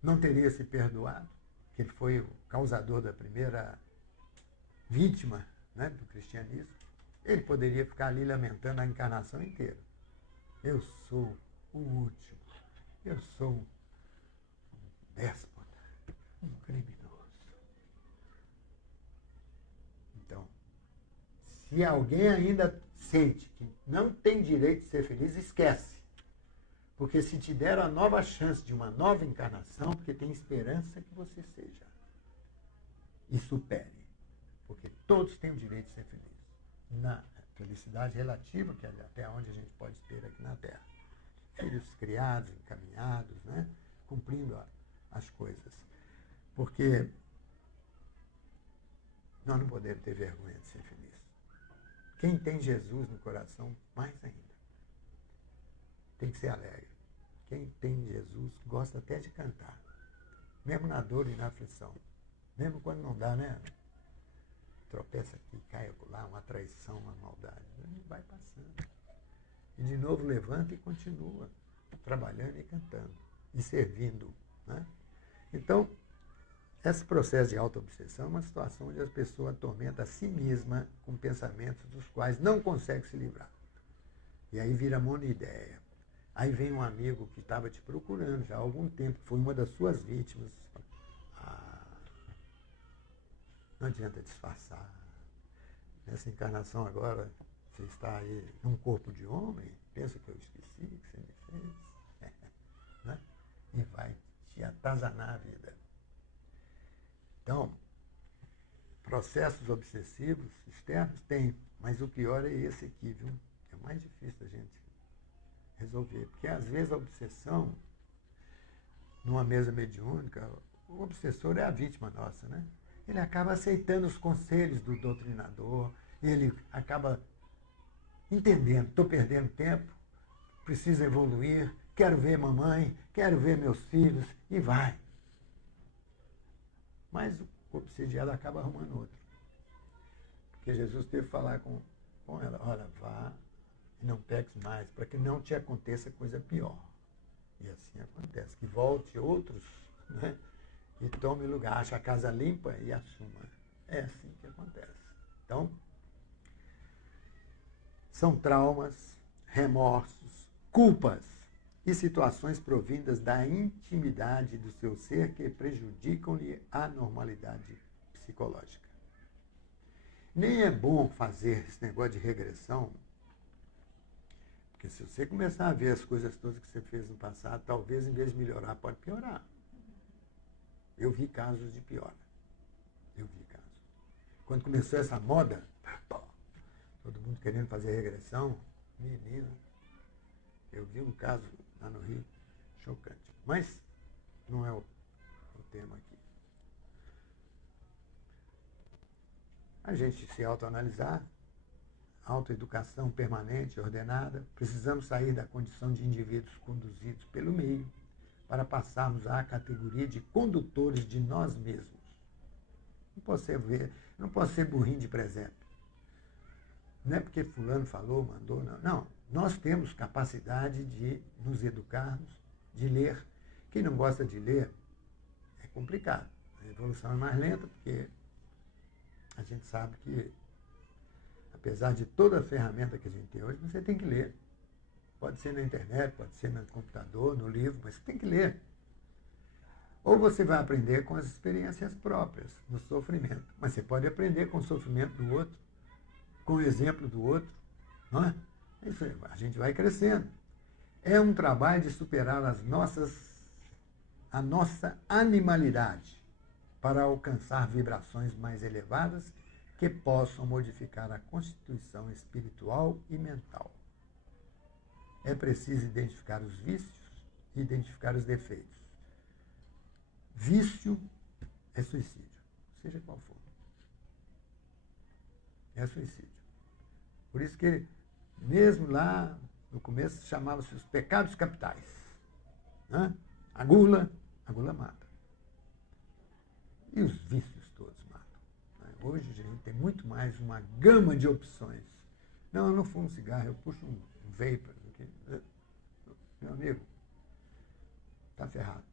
não teria se perdoado, que ele foi o causador da primeira vítima, né, do cristianismo. Ele poderia ficar ali lamentando a encarnação inteira. Eu sou o último. Eu sou um déspota, um criminoso. Então, se alguém ainda sente que não tem direito de ser feliz, esquece. Porque se te der a nova chance de uma nova encarnação, porque tem esperança que você seja. E supere. Porque todos têm o direito de ser felizes. Na felicidade relativa, que é até onde a gente pode ter aqui na Terra. Filhos criados, encaminhados, né? Cumprindo as coisas. Porque nós não podemos ter vergonha de ser feliz. Quem tem Jesus no coração, mais ainda. Tem que ser alegre. Quem tem Jesus gosta até de cantar. Mesmo na dor e na aflição. Mesmo quando não dá, né? Tropeça aqui, cai lá, uma traição, uma maldade. Vai passando. E de novo levanta e continua trabalhando e cantando. E servindo. Né? Então, Esse processo de autoobsessão é uma situação onde a pessoa atormenta a si mesma com pensamentos dos quais não consegue se livrar. E aí vira monoideia. Aí vem um amigo que estava te procurando já há algum tempo, foi uma das suas vítimas. Ah, não adianta disfarçar. Nessa encarnação agora, você está aí num corpo de homem, pensa que eu esqueci, que você me fez. Né? E vai te atazanar a vida. Então, processos obsessivos externos tem, mas o pior é esse aqui, viu? É o mais difícil da gente resolver. Porque às vezes a obsessão, numa mesa mediúnica, o obsessor é a vítima nossa, né? Ele acaba aceitando os conselhos do doutrinador, ele acaba entendendo, estou perdendo tempo, preciso evoluir, quero ver mamãe, quero ver meus filhos, e vai. Mas o obsediado acaba arrumando outro. Porque Jesus teve que falar com ela, olha, vá e não peques mais, para que não te aconteça coisa pior. E assim acontece, que volte outros, né, e tome lugar, ache a casa limpa e assuma. É assim que acontece. Então, são traumas, remorsos, culpas e situações provindas da intimidade do seu ser que prejudicam-lhe a normalidade psicológica. Nem é bom fazer esse negócio de regressão, porque se você começar a ver as coisas todas que você fez no passado, talvez em vez de melhorar, pode piorar. Eu vi casos de piora. Eu vi casos. Quando começou essa moda, todo mundo querendo fazer regressão, menina, eu vi um caso lá no Rio, chocante. Mas não é o tema aqui. A gente se autoanalisar, autoeducação permanente, ordenada, precisamos sair da condição de indivíduos conduzidos pelo meio para passarmos à categoria de condutores de nós mesmos. Não posso ser burrinho de presépio. Não é porque fulano falou, mandou, não. Não, nós temos capacidade de nos educarmos, de ler. Quem não gosta de ler é complicado. A evolução é mais lenta porque a gente sabe que, apesar de toda a ferramenta que a gente tem hoje, você tem que ler. Pode ser na internet, pode ser no computador, no livro, mas você tem que ler. Ou você vai aprender com as experiências próprias, no sofrimento. Mas você pode aprender com o sofrimento do outro, com o exemplo do outro. Não é? Isso aí, a gente vai crescendo. É um trabalho de superar a nossa animalidade para alcançar vibrações mais elevadas que possam modificar a constituição espiritual e mental. É preciso identificar os vícios e identificar os defeitos. Vício é suicídio, seja qual for. É suicídio. Por isso que, mesmo lá no começo, chamava-se os pecados capitais. Né? A gula mata. E os vícios todos matam. Né? Hoje a gente tem muito mais uma gama de opções. Não, eu não fumo cigarro, eu puxo um vapor. Meu amigo, está ferrado.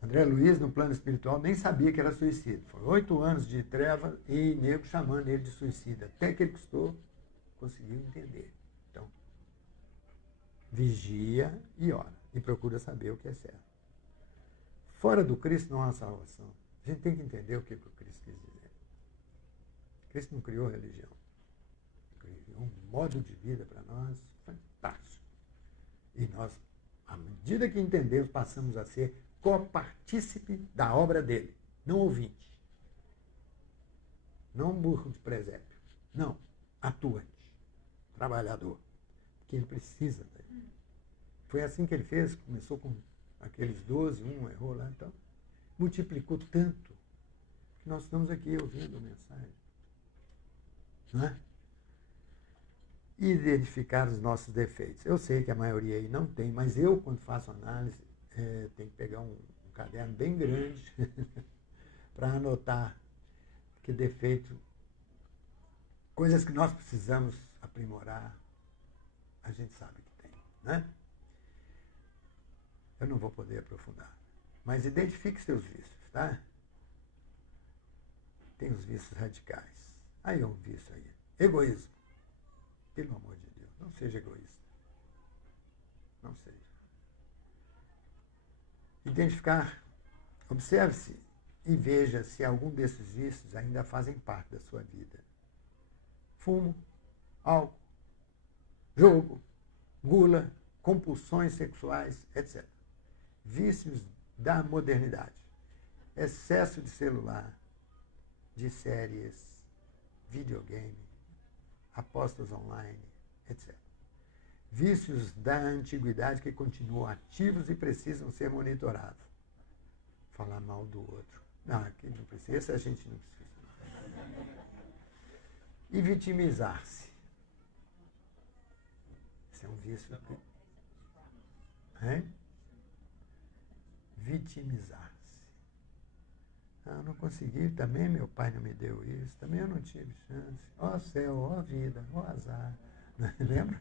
André Luiz, no plano espiritual, nem sabia que era suicida. Foi 8 anos de treva e nego chamando ele de suicida. Até que ele conseguiu entender. Então, vigia e ora. E procura saber o que é certo. Fora do Cristo não há salvação. A gente tem que entender o que o Cristo quis dizer. Cristo não criou religião. Criou um modo de vida para nós fantástico. E nós, à medida que entendemos, passamos a ser copartícipe da obra dele, não ouvinte. Não burro de presépio. Não, atuante, trabalhador. Que ele precisa dele. Foi assim que ele fez, começou com aqueles 12, um errou lá, então multiplicou tanto que nós estamos aqui ouvindo a mensagem. Não é? Identificar os nossos defeitos. Eu sei que a maioria aí não tem, mas eu, quando faço análise, tenho que pegar um caderno bem grande para anotar que defeito, coisas que nós precisamos aprimorar, a gente sabe que tem. Né? Eu não vou poder aprofundar. Mas identifique seus vícios, tá? Tem os vícios radicais. Aí é um vício aí. Egoísmo. Pelo amor de Deus, não seja egoísta. Não seja. Identificar, observe-se e veja se algum desses vícios ainda fazem parte da sua vida. Fumo, álcool, jogo, gula, compulsões sexuais, etc. Vícios da modernidade. Excesso de celular, de séries, videogame, apostas online, etc. Vícios da antiguidade que continuam ativos e precisam ser monitorados. Falar mal do outro. Não, aqui não precisa, esse a gente não precisa. E vitimizar-se. Esse é um vício. Hein? Vitimizar-se. Eu não consegui, também meu pai não me deu isso, também eu não tive chance. Ó céu, ó vida, ó azar. Lembra?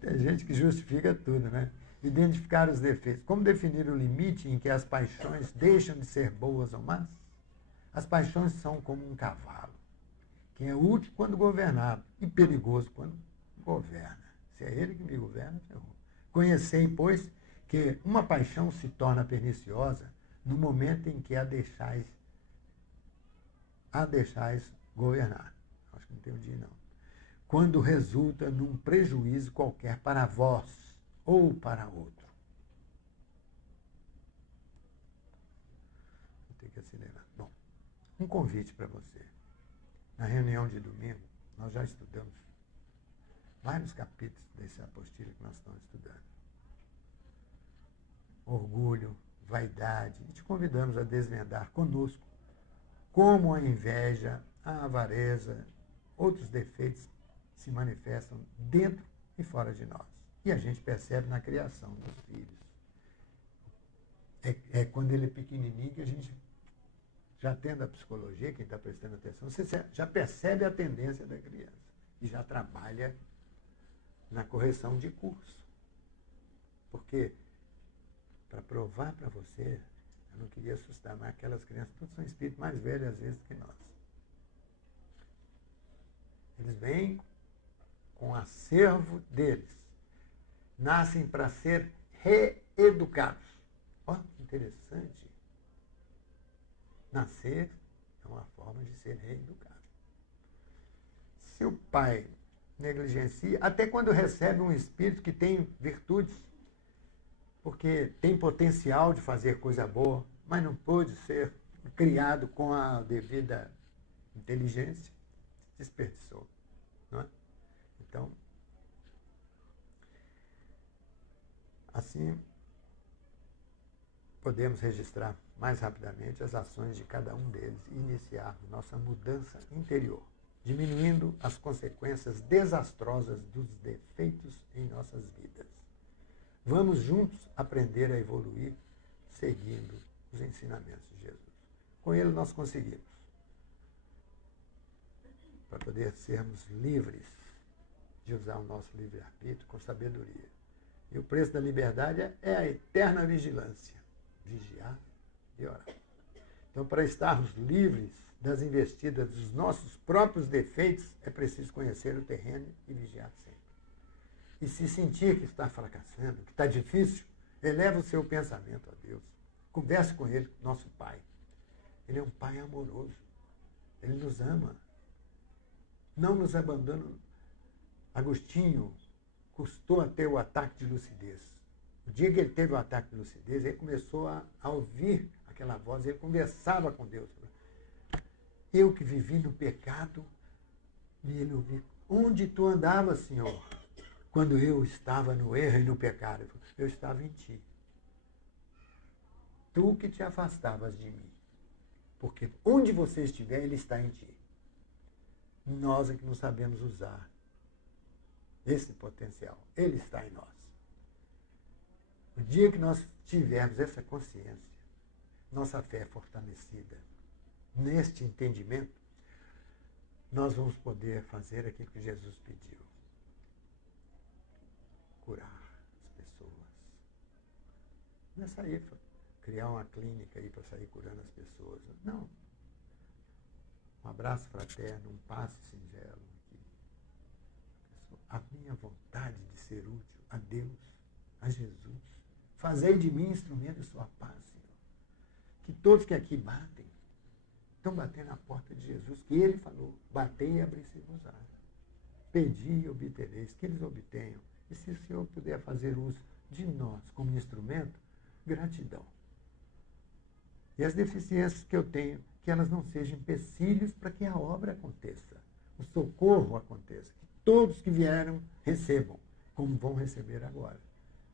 Tem gente que justifica tudo, né? Identificar os defeitos. Como definir o limite em que as paixões deixam de ser boas ou más? As paixões são como um cavalo, que é útil quando governado e perigoso quando governa. Se é ele que me governa, ferrou. Conhecei, pois, que uma paixão se torna perniciosa no momento em que a deixais governar. Acho que não entendi, não. Quando resulta num prejuízo qualquer para vós ou para outro. Vou ter que acelerar. Bom, um convite para você. Na reunião de domingo, nós já estudamos vários capítulos desse apostila que nós estamos estudando. Orgulho, vaidade, e te convidamos a desvendar conosco como a inveja, a avareza, outros defeitos se manifestam dentro e fora de nós. E a gente percebe na criação dos filhos. É quando ele é pequenininho que a gente, já tendo a psicologia, quem está prestando atenção, você já percebe a tendência da criança e já trabalha na correção de curso. Porque, para provar para você, eu não queria assustar, mas aquelas crianças todas são espíritos mais velhos às vezes que nós. Eles vêm com o acervo deles. Nascem para ser reeducados. Ó, que interessante. Nascer é uma forma de ser reeducado. Se o pai negligencia, até quando recebe um espírito que tem virtudes, porque tem potencial de fazer coisa boa, mas não pôde ser criado com a devida inteligência, desperdiçou. Não é? Então, assim, podemos registrar mais rapidamente as ações de cada um deles e iniciar nossa mudança interior, diminuindo as consequências desastrosas dos defeitos em nossas vidas. Vamos juntos aprender a evoluir seguindo os ensinamentos de Jesus. Com ele nós conseguimos, para poder sermos livres de usar o nosso livre-arbítrio com sabedoria. E o preço da liberdade é a eterna vigilância. Vigiar e orar. Então, para estarmos livres das investidas dos nossos próprios defeitos, é preciso conhecer o terreno e vigiar sempre. E se sentir que está fracassando, que está difícil, eleva o seu pensamento a Deus. Converse com Ele, nosso Pai. Ele é um Pai amoroso. Ele nos ama. Não nos abandona. Agostinho custou a ter o ataque de lucidez. O dia que ele teve o ataque de lucidez, ele começou a ouvir aquela voz, ele conversava com Deus. Eu que vivi no pecado, e ele ouvia. Onde tu andavas, Senhor? Quando eu estava no erro e no pecado, eu estava em ti. Tu que te afastavas de mim. Porque onde você estiver, ele está em ti. Nós é que não sabemos usar esse potencial. Ele está em nós. No dia que nós tivermos essa consciência, nossa fé é fortalecida. Neste entendimento, nós vamos poder fazer aquilo que Jesus pediu. Curar as pessoas. Não é sair, criar uma clínica aí para sair curando as pessoas. Não. Um abraço fraterno, um passe singelo aqui. A minha vontade de ser útil a Deus, a Jesus. Fazei de mim instrumento de sua paz, Senhor. Que todos que aqui batem, estão batendo na porta de Jesus, que ele falou, batei e abri-se-vos-á. Pedi e obtereis, que eles obtenham. E se o Senhor puder fazer uso de nós como instrumento, gratidão. E as deficiências que eu tenho, que elas não sejam empecilhos para que a obra aconteça, o socorro aconteça, que todos que vieram recebam, como vão receber agora.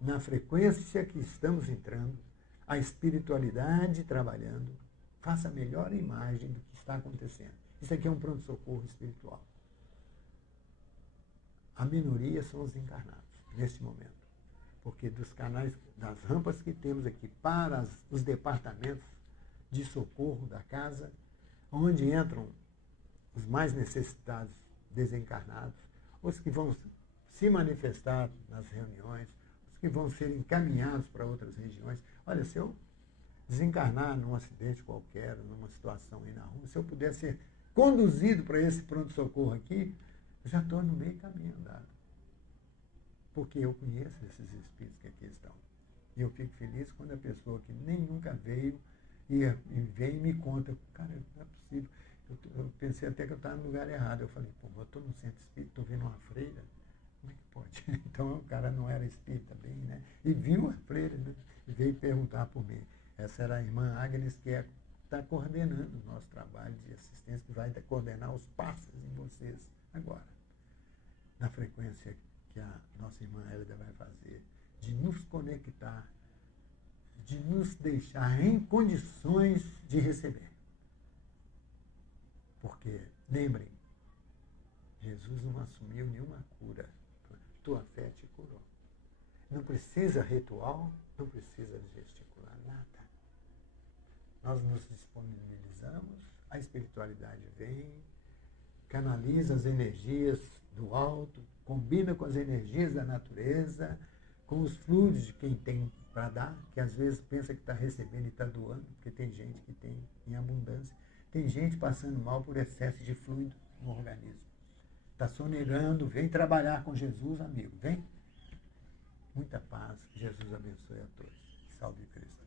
Na frequência que estamos entrando, a espiritualidade trabalhando, faça a melhor imagem do que está acontecendo. Isso aqui é um pronto-socorro espiritual. A minoria são os encarnados, nesse momento. Porque dos canais, das rampas que temos aqui para os departamentos de socorro da casa, onde entram os mais necessitados desencarnados, os que vão se manifestar nas reuniões, os que vão ser encaminhados para outras regiões. Olha, se eu desencarnar num acidente qualquer, numa situação aí na rua, se eu puder ser conduzido para esse pronto-socorro aqui, eu já estou no meio caminho andado. Porque eu conheço esses espíritos que aqui estão. E eu fico feliz quando a pessoa que nem nunca veio e vem e me conta, cara, não é possível. Eu pensei até que eu estava no lugar errado. Eu falei, pô, eu estou no centro espírita, estou vendo uma freira. Como é que pode? Então o cara não era espírita bem, né? E viu a freira, né? E veio perguntar por mim. Essa era a irmã Agnes, que está coordenando o nosso trabalho de assistência, que vai coordenar os passos em vocês agora. Na frequência que a nossa irmã Hélida vai fazer, de nos conectar, de nos deixar em condições de receber. Porque, lembrem, Jesus não assumiu nenhuma cura. Tua fé te curou. Não precisa ritual, não precisa gesticular nada. Nós nos disponibilizamos, a espiritualidade vem, canaliza as energias do alto, combina com as energias da natureza, com os fluidos de quem tem para dar, que às vezes pensa que está recebendo e está doando, porque tem gente que tem em abundância. Tem gente passando mal por excesso de fluido no organismo. Está sonegando, vem trabalhar com Jesus, amigo, vem. Muita paz, Jesus abençoe a todos. Salve Cristo.